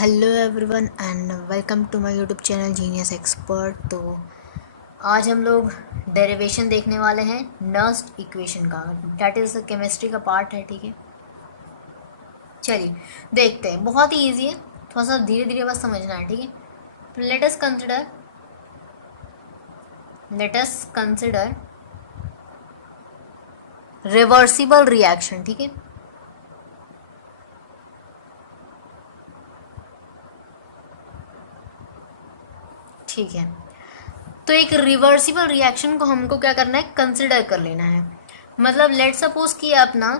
Hello everyone and welcome to my YouTube channel genius expert. तो आज हम लोग डेरिवेशन देखने वाले हैं नर्स्ड इक्वेशन का, डैट इज़ केमिस्ट्री का पार्ट है। ठीक है, चलिए देखते हैं। बहुत ही ईजी है, थोड़ा सा धीरे धीरे बस समझना है। ठीक है, let us consider reversible reaction. ठीक है, ठीक है। तो एक रिवर्सिबल रिएक्शन को हमको क्या करना है, कंसिडर कर लेना है। मतलब लेट सपोज कि अपना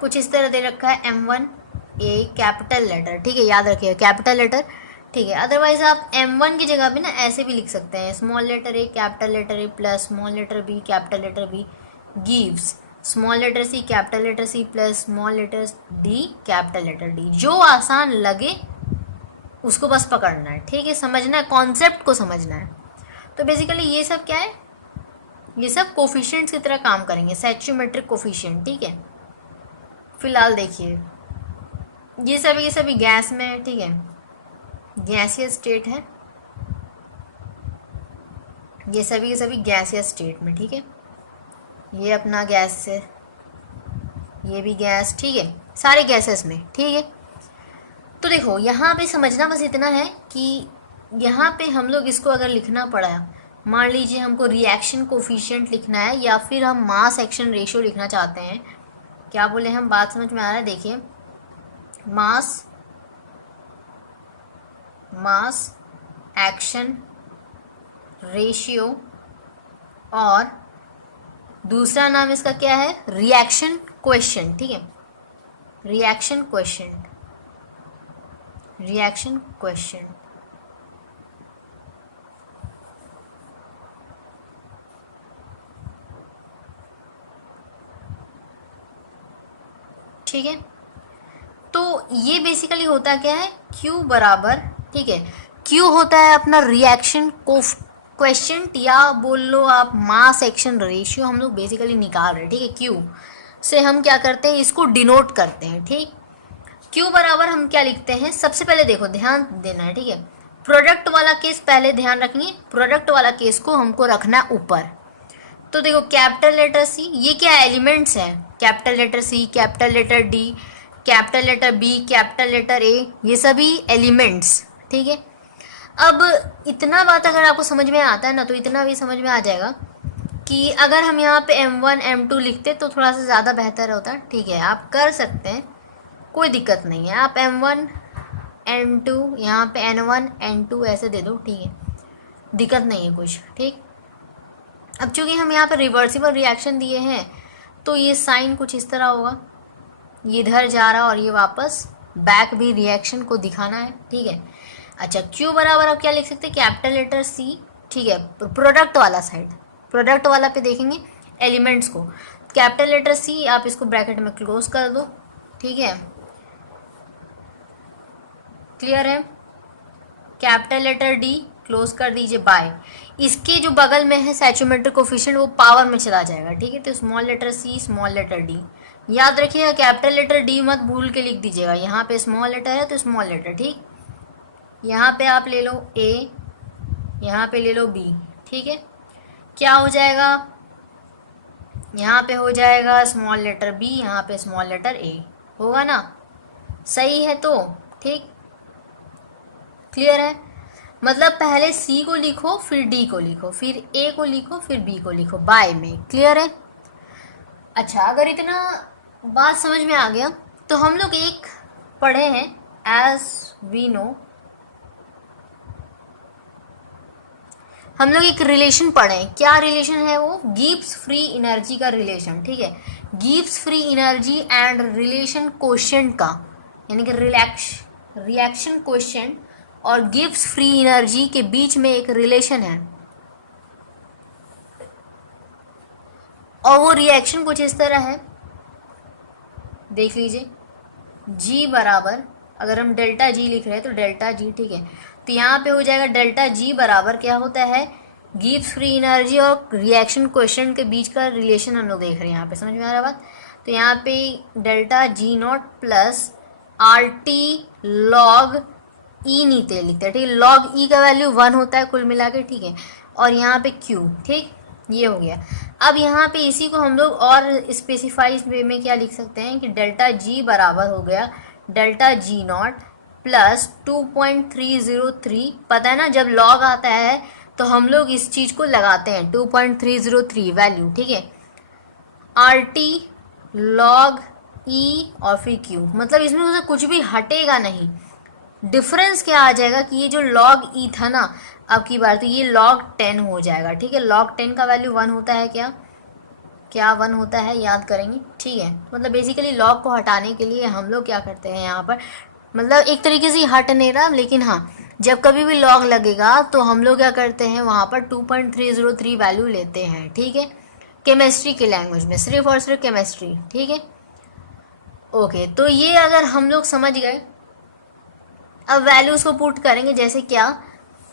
कुछ इस तरह दे रखा है M1 ए कैपिटल लेटर। ठीक है, याद रखिए कैपिटल लेटर। ठीक है, अदरवाइज आप M1 की जगह पे ना ऐसे भी लिख सकते हैं, small letter A capital letter A plus small letter B capital letter B gives small letter C capital letter C plus small letter D capital letter D. जो आसान लगे उसको बस पकड़ना है। ठीक है, समझना है, कॉन्सेप्ट को समझना है। तो बेसिकली ये सब क्या है, ये सब कोफिशिएंट्स की तरह काम करेंगे, सैचुमेट्रिक कोफिशिएंट। ठीक है, फिलहाल देखिए ये सभी गैस में है। ठीक है, गैसियस स्टेट है, ये सभी के सभी गैसियस स्टेट में। ठीक है, ये अपना गैस है, ये भी गैस। ठीक है, सारे गैसेस में। ठीक है, तो देखो यहाँ पे समझना बस इतना है कि यहाँ पे हम लोग इसको अगर लिखना पड़ा, मान लीजिए हमको रिएक्शन कोफिशिएंट लिखना है या फिर हम मास एक्शन रेशियो लिखना चाहते हैं। क्या बोले हम, बात समझ में आ रहा है? देखिए, मास मास एक्शन रेशियो और दूसरा नाम इसका क्या है, रिएक्शन क्वेश्चन। ठीक है, रिएक्शन क्वेश्चन, रिएक्शन क्वेश्चन। ठीक है, तो ये बेसिकली होता क्या है, Q बराबर, ठीक है, Q होता है अपना रिएक्शन क्वेश्चन या बोल लो आप मास एक्शन रेशियो। हम लोग बेसिकली निकाल रहे हैं। ठीक है, Q से हम क्या करते हैं, इसको डिनोट करते हैं। ठीक, Q बराबर हम क्या लिखते हैं, सबसे पहले देखो ध्यान देना है। ठीक है, प्रोडक्ट वाला केस पहले ध्यान रखेंगे, प्रोडक्ट वाला केस को हमको रखना ऊपर। तो देखो कैपिटल लेटर सी, ये क्या एलिमेंट्स हैं, capital letter C capital letter D capital letter B capital letter A, ये सभी एलिमेंट्स। ठीक है, अब इतना बात अगर आपको समझ में आता है ना, तो इतना भी समझ में आ जाएगा कि अगर हम यहाँ पे M1 M2 लिखते तो थोड़ा सा ज़्यादा बेहतर होता। ठीक है, आप कर सकते हैं, कोई दिक्कत नहीं है। आप M1 N2 यहाँ पे N1 N2 ऐसे दे दो। ठीक है, दिक्कत नहीं है कुछ। ठीक, अब चूंकि हम यहाँ पे रिवर्सिबल रिएक्शन दिए हैं तो ये साइन कुछ इस तरह होगा, ये इधर जा रहा और ये वापस बैक भी रिएक्शन को दिखाना है। ठीक है, अच्छा Q बराबर आप क्या लिख सकते हैं, कैपिटल लेटर C। ठीक है, प्रोडक्ट वाला साइड, प्रोडक्ट वाला पे देखेंगे एलिमेंट्स को, कैपिटल लेटर C, आप इसको ब्रैकेट में क्लोज कर दो। ठीक है, क्लियर है, कैपिटल लेटर D क्लोज कर दीजिए बाय, इसके जो बगल में है सैचुमेट्रिक कोफिशिएंट वो पावर में चला जाएगा। ठीक है, तो small letter C small letter D, याद रखिएगा कैपिटल लेटर D मत भूल के लिख दीजिएगा, यहाँ पे स्मॉल लेटर है तो स्मॉल लेटर। ठीक, यहाँ पे आप ले लो A, यहाँ पे ले लो B। ठीक है, क्या हो जाएगा, यहाँ पे हो जाएगा स्मॉल लेटर B, यहाँ पे स्मॉल लेटर A होगा ना, सही है? तो ठीक, क्लियर है, मतलब पहले C को लिखो फिर D को लिखो फिर A को लिखो फिर B को लिखो बाय में। क्लियर है? अच्छा, अगर इतना बात समझ में आ गया तो हम लोग एक पढ़े हैं, एज वी नो, हम लोग एक रिलेशन पढ़े हैं। क्या रिलेशन है वो, गिब्स फ्री एनर्जी का रिलेशन। ठीक है, Gibbs free energy and relation question का, यानी कि रिएक्शन क्वेश्चन और गिब्स फ्री एनर्जी के बीच में एक रिलेशन है और वो रिएक्शन कुछ इस तरह है, देख लीजिए। G बराबर, अगर हम डेल्टा G लिख रहे हैं तो डेल्टा G, ठीक है, तो यहाँ पे हो जाएगा डेल्टा G बराबर क्या होता है, गिब्स फ्री एनर्जी और रिएक्शन क्वेश्चन के बीच का रिलेशन हम लोग देख रहे हैं। यहाँ पे समझ में आ रहा बात, तो यहाँ पे delta G naught plus RT log e नीचे लिखते हैं, ठीक है। लॉग ई का वैल्यू 1 होता है कुल मिला के, ठीक है। और यहाँ पे क्यू, ठीक, ये हो गया। अब यहाँ पे इसी को हम लोग और स्पेसिफाइड वे में क्या लिख सकते हैं कि डेल्टा जी बराबर हो गया डेल्टा जी नॉट प्लस 2.303। पता है ना, जब लॉग आता है तो हम लोग इस चीज़ को लगाते हैं 2.303 वैल्यू, ठीक है। आर टी लॉग ई और फिर क्यू, मतलब इसमें उसे कुछ भी हटेगा नहीं। डिफरेंस क्या आ जाएगा कि ये जो लॉग ई था ना, अब की बार तो ये लॉग 10 हो जाएगा, ठीक है। लॉग 10 का वैल्यू 1 होता है, क्या क्या 1 होता है, याद करेंगे, ठीक है। मतलब बेसिकली लॉग को हटाने के लिए हम लोग क्या करते हैं यहाँ पर, मतलब एक तरीके से हट नहीं रहा, लेकिन हाँ, जब कभी भी लॉग लगेगा तो हम लोग क्या करते हैं वहाँ पर 2.303 वैल्यू लेते हैं, ठीक है। केमिस्ट्री की लैंग्वेज में, सिर्फ और सिर्फ केमिस्ट्री, ठीक है। ओके, तो ये अगर हम लोग समझ गए, अब वैल्यूज़ को पुट करेंगे, जैसे क्या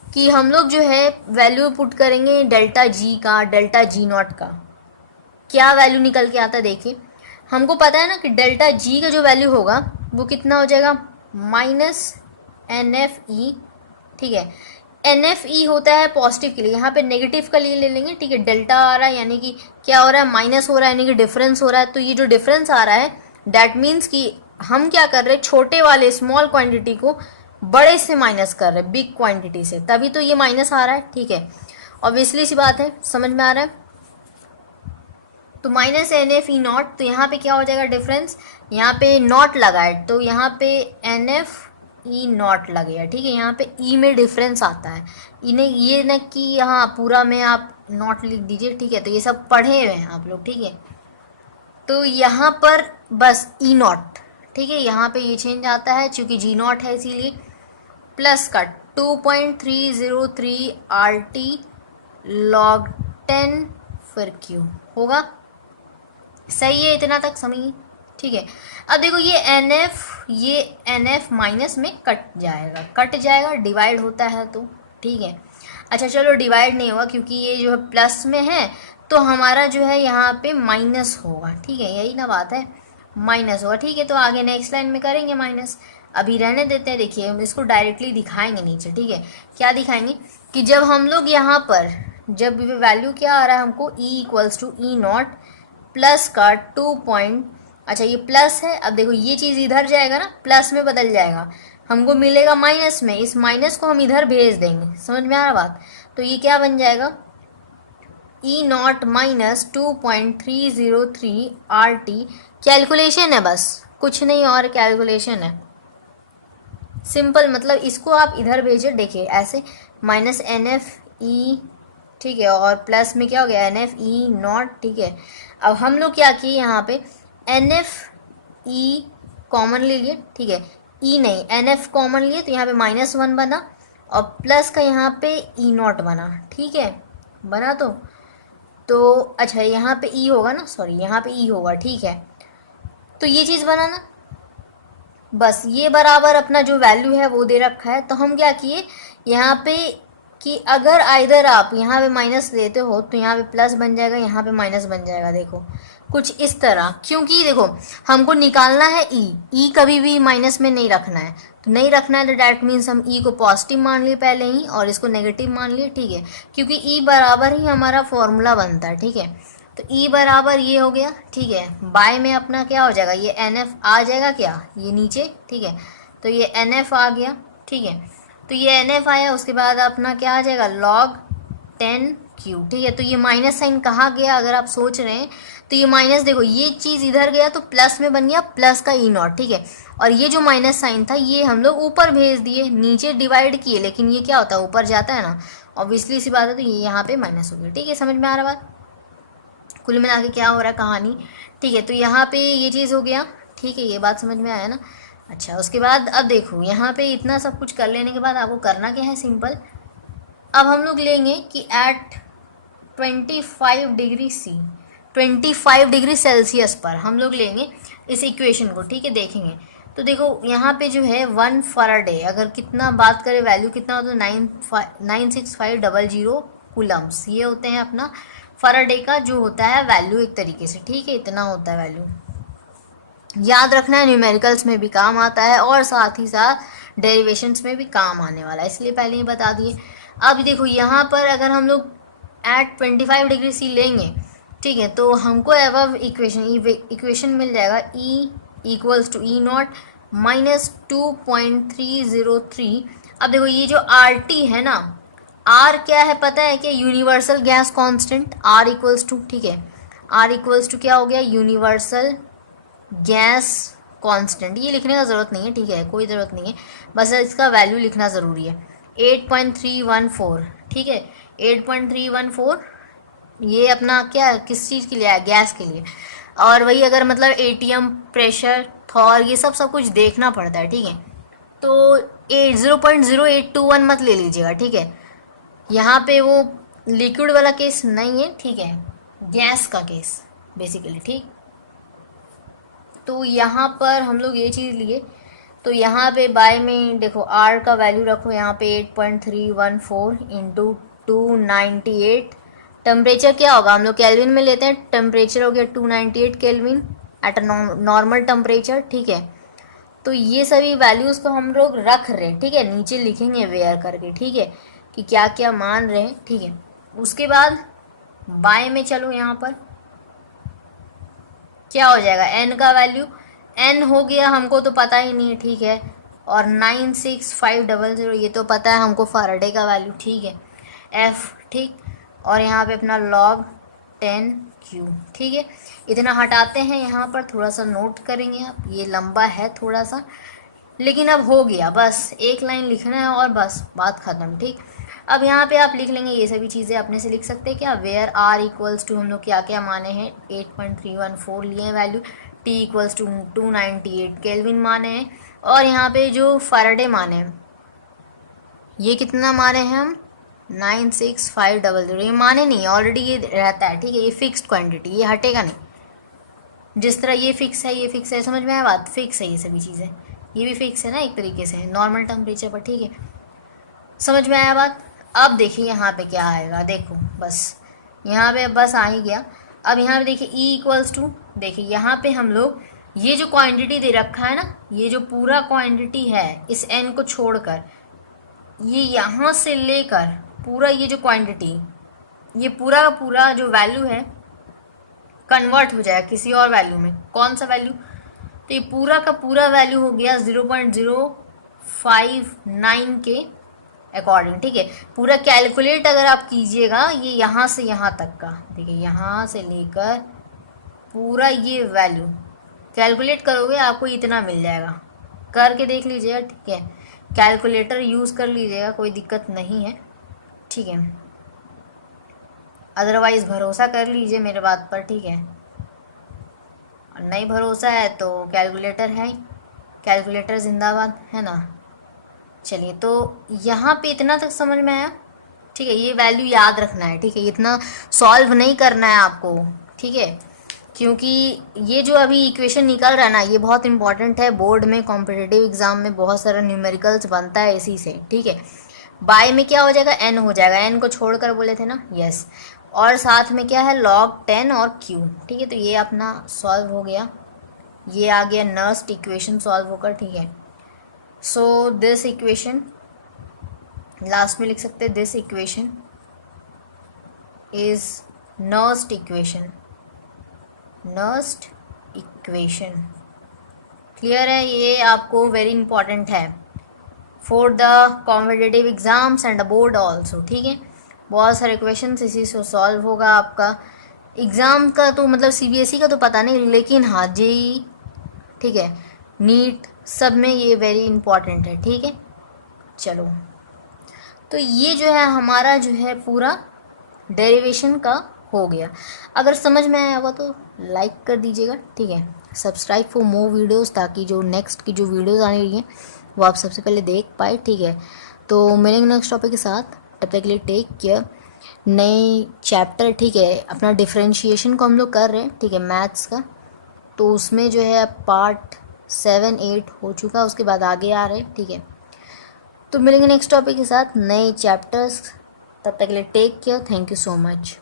कि हम लोग जो है वैल्यू पुट करेंगे डेल्टा जी का, डेल्टा जी नॉट का, क्या वैल्यू निकल के आता है देखिए। हमको पता है ना कि डेल्टा जी का जो वैल्यू होगा वो कितना हो जाएगा, माइनस एन एफ ई, ठीक है। एन एफ ई होता है पॉजिटिव के लिए, यहाँ पे नेगेटिव का लिए ले लेंगे, ठीक है। डेल्टा आ रहा है यानी कि क्या हो रहा है, माइनस हो रहा है, यानी कि डिफरेंस हो रहा है। तो ये जो डिफरेंस आ रहा है डैट मीन्स कि हम क्या कर रहे हैं, छोटे वाले स्मॉल क्वांटिटी को बड़े से माइनस कर रहे हैं बिग क्वांटिटी से, तभी तो ये माइनस आ रहा है, ठीक है। ऑब्वियसली सी बात है, समझ में आ रहा है। तो minus N F E naught, तो यहाँ पे क्या हो जाएगा डिफरेंस, यहाँ पे नॉट लगा है तो यहाँ पे एन एफ ई नॉट लगेगा, ठीक है। यहाँ पे ई में डिफरेंस आता है, इन्हें ये न कि यहाँ पूरा में आप नॉट लिख दीजिए, ठीक है। तो ये सब पढ़े हुए हैं आप लोग, ठीक है। तो यहाँ पर बस ई नॉट, ठीक है, यहाँ पे ये चेंज आता है क्योंकि जी नॉट है, इसीलिए प्लस का 2.303 आर टी लॉग 10 फिर क्यू होगा, सही है, इतना तक समझिए, ठीक है। अब देखो ये एन एफ माइनस में कट जाएगा, डिवाइड होता है तो, ठीक है। अच्छा चलो, डिवाइड नहीं होगा क्योंकि ये जो है प्लस में है, तो हमारा जो है यहाँ पे माइनस होगा, ठीक है, यही ना बात है, माइनस होगा, ठीक है। तो आगे नेक्स्ट लाइन में करेंगे माइनस, अभी रहने देते हैं। देखिए हम इसको डायरेक्टली दिखाएंगे नीचे, ठीक है। क्या दिखाएंगे कि जब हम लोग यहाँ पर, जब वैल्यू क्या आ रहा है हमको, E equals to E naught plus का 2 पॉइंट, अच्छा ये प्लस है, अब देखो ये चीज़ इधर जाएगा ना, प्लस में बदल जाएगा, हमको मिलेगा माइनस में, इस माइनस को हम इधर भेज देंगे, समझ में आ रहा बात। तो ये क्या बन जाएगा, E naught minus 2.303 R T, calculation है बस, कुछ नहीं और कैलकुलेशन है, सिंपल। मतलब इसको आप इधर भेजिए, देखिए ऐसे माइनस एन एफ ई, ठीक है, और प्लस में क्या हो गया एन एफ ई नॉट, ठीक है। अब हम लोग क्या किए यहाँ पे एन एफ ई कॉमन ले लिए, ठीक है, ई नहीं एन एफ कॉमन लिए, तो यहाँ पे -1 बना और प्लस का यहाँ पे ई नॉट बना, ठीक है, बना तो अच्छा यहाँ पे ई होगा ना, सॉरी यहाँ पे ई होगा, ठीक है। तो ये चीज़ बना ना, बस ये बराबर अपना जो वैल्यू है वो दे रखा है। तो हम क्या किए यहाँ पे कि अगर आइदर आप यहाँ पे माइनस लेते हो तो यहाँ पे प्लस बन जाएगा, यहाँ पे माइनस बन जाएगा, देखो कुछ इस तरह, क्योंकि देखो हमको निकालना है ई कभी भी माइनस में नहीं रखना है, तो नहीं रखना है तो डैट मीन्स हम ई को पॉजिटिव मान लिए पहले ही और इसको नेगेटिव मान लिए, ठीक है, क्योंकि ई बराबर ही हमारा फॉर्मूला बनता है, ठीक है। तो ई बराबर ये हो गया, ठीक है, बाय में अपना क्या हो जाएगा, ये एन एफ आ जाएगा, क्या ये नीचे, ठीक है। तो ये एन एफ आ गया, ठीक है। तो ये एन एफ आया, उसके बाद अपना क्या आ जाएगा लॉग 10 क्यू, ठीक है। तो ये माइनस साइन कहाँ गया अगर आप सोच रहे हैं, तो ये माइनस देखो ये चीज़ इधर गया तो प्लस में बन गया प्लस का ई नॉट, ठीक है। और ये जो माइनस साइन था ये हम लोग ऊपर भेज दिए, नीचे डिवाइड किए, लेकिन ये क्या होता है ऊपर जाता है ना, ऑब्वियसली सी बात है, तो ये यहाँ पे माइनस हो गया, ठीक है, समझ में आ रहा बात, कुल मिला के क्या हो रहा है कहानी, ठीक है। तो यहाँ पे ये चीज़ हो गया, ठीक है, ये बात समझ में आया ना। अच्छा उसके बाद अब देखो यहाँ पे इतना सब कुछ कर लेने के बाद आपको करना क्या है, सिंपल। अब हम लोग लेंगे कि at 25 degree C, 25 degree Celsius पर हम लोग लेंगे इस इक्वेशन को, ठीक है, देखेंगे। तो देखो यहाँ पे जो है 1 फराडे, अगर कितना बात करें वैल्यू कितना होता है 96500 कूलम्स, ये होते हैं अपना फराडे का जो होता है वैल्यू एक तरीके से, ठीक है, इतना होता है वैल्यू। याद रखना है, न्यूमेरिकल्स में भी काम आता है और साथ ही साथ डेरिवेशंस में भी काम आने वाला है, इसलिए पहले ही बता दिए। अब देखो यहाँ पर अगर हम लोग एट 25 डिग्री सी लेंगे, ठीक है, तो हमको एबव इक्वेशन मिल जाएगा E equals to E naught minus 2.303। अब देखो ये जो आर टी है ना, आर क्या है पता है कि universal gas constant, R equals to, ठीक है, आर इक्वल्स टू क्या हो गया, यूनिवर्सल गैस कांस्टेंट। ये लिखने का ज़रूरत नहीं है, ठीक है, कोई ज़रूरत नहीं है, बस इसका वैल्यू लिखना ज़रूरी है, 8.314, ठीक है, 8.314। ये अपना क्या किस चीज़ के लिए है, गैस के लिए। और वही अगर मतलब एटीएम, प्रेशर, थॉर, ये सब कुछ देखना पड़ता है, ठीक है। तो 0.0821 मत ले लीजिएगा, ठीक है, यहाँ पे वो लिक्विड वाला केस नहीं है, ठीक है, गैस का केस बेसिकली, ठीक। तो यहाँ पर हम लोग ये चीज़ लिए, तो यहाँ पे बाय में देखो आर का वैल्यू रखो यहाँ पे 8.314 इंटू 298। टेम्परेचर क्या होगा, हम लोग केल्विन में लेते हैं, टेम्परेचर हो गया 298 kelvin at a normal temperature, ठीक है। तो ये सभी वैल्यूज़ को हम लोग रख रहे हैं, ठीक है, नीचे लिखेंगे वेयर करके, ठीक है, कि क्या क्या मान रहे हैं, ठीक है। उसके बाद बाय में चलो, यहाँ पर क्या हो जाएगा, एन का वैल्यू, एन हो गया हमको तो पता ही नहीं है, ठीक है, और 96500 ये तो पता है हमको फारेडे का वैल्यू, ठीक है, एफ, ठीक, और यहाँ पे अपना लॉग 10Q, ठीक है। इतना हटाते हैं, यहाँ पर थोड़ा सा नोट करेंगे आप, ये लंबा है थोड़ा सा, लेकिन अब हो गया, बस एक लाइन लिखना है और बस बात ख़त्म, ठीक। अब यहाँ पे आप लिख लेंगे, ये सभी चीज़ें अपने से लिख सकते हैं क्या, वेयर आर इक्वल्स टू हम लोग क्या क्या माने हैं, 8.314 लिए हैं value, T equals to 298 Kelvin माने हैं, और यहाँ पे जो फारेडे माने हैं, ये कितना माने हैं हम, 96500। ये माने नहीं, ऑलरेडी ये रहता है, ठीक है, ये फिक्स्ड क्वांटिटी, ये हटेगा नहीं। जिस तरह ये फिक्स है, ये फिक्स है, समझ में आया बात, फिक्स है ये सभी चीज़ें, ये भी फिक्स है ना एक तरीके से नॉर्मल टेम्परेचर पर, ठीक है, समझ में आया बात। अब देखिए यहाँ पे क्या आएगा, देखो बस यहाँ पे बस आ ही गया। अब यहाँ पे देखिए ई इक्वल्स टू, देखिए यहाँ पे हम लोग ये जो क्वांटिटी दे रखा है ना, ये जो पूरा क्वांटिटी है इस एन को छोड़कर, ये यहाँ से लेकर पूरा ये जो क्वांटिटी, ये पूरा का पूरा जो वैल्यू है कन्वर्ट हो जाएगा किसी और वैल्यू में, कौन सा वैल्यू, तो ये पूरा का पूरा वैल्यू हो गया 0.059 के अकॉर्डिंग, ठीक है। पूरा कैलकुलेट अगर आप कीजिएगा, ये यहाँ से यहाँ तक का, देखिए यहाँ से लेकर पूरा ये वैल्यू कैलकुलेट करोगे आपको इतना मिल जाएगा, करके देख लीजिएगा, ठीक है, कैलकुलेटर यूज़ कर लीजिएगा, कोई दिक्कत नहीं है, ठीक है, अदरवाइज़ भरोसा कर लीजिए मेरे बात पर, ठीक है, और नहीं भरोसा है तो कैलकुलेटर है, कैलकुलेटर जिंदाबाद, है ना। चलिए, तो यहाँ पे इतना तक समझ में आया, ठीक है, ये वैल्यू याद रखना है, ठीक है, इतना सॉल्व नहीं करना है आपको, ठीक है, क्योंकि ये जो अभी इक्वेशन निकल रहा है ना, ये बहुत इंपॉर्टेंट है, बोर्ड में कॉम्पिटिटिव एग्जाम में बहुत सारा न्यूमेरिकल्स बनता है इसी से, ठीक है। बाय में क्या हो जाएगा, एन हो जाएगा, एन को छोड़कर बोले थे ना, यस, और साथ में क्या है, लॉग 10 और क्यू, ठीक है, तो ये अपना सॉल्व हो गया, ये आ गया नर्स्ट इक्वेशन सॉल्व होकर, ठीक है। सो दिस इक्वेशन लास्ट में लिख सकते हैं, this equation is Nernst equation, Nernst equation, clear है, ये आपको वेरी इंपॉर्टेंट है for the competitive exams and the board also, ठीक है। बहुत सारे क्वेश्चन इसी से सॉल्व होगा आपका, एग्ज़ाम का तो मतलब सीबीएसई का तो पता नहीं, लेकिन हाँ जेई, ठीक है, नीट, सब में ये वेरी इंपॉर्टेंट है, ठीक है। चलो, तो ये जो है हमारा जो है पूरा डेरिवेशन का हो गया। अगर समझ में आया होगा तो लाइक कर दीजिएगा, ठीक है, सब्सक्राइब फॉर मोर वीडियोस, ताकि जो नेक्स्ट की जो वीडियोस आने रही हैं वो आप सबसे पहले देख पाए, ठीक है। तो मिलेंगे नेक्स्ट टॉपिक के साथ, तब तक के लिए टेक केयर। नए चैप्टर, ठीक है, अपना डिफरेंशिएशन को हम लोग कर रहे हैं, ठीक है, मैथ्स का, तो उसमें जो है पार्ट 7, 8 हो चुका, उसके बाद आगे आ रहे हैं, ठीक है। तो मिलेंगे नेक्स्ट टॉपिक के साथ नए चैप्टर्स, तब तक के लिए take care, thank you so much.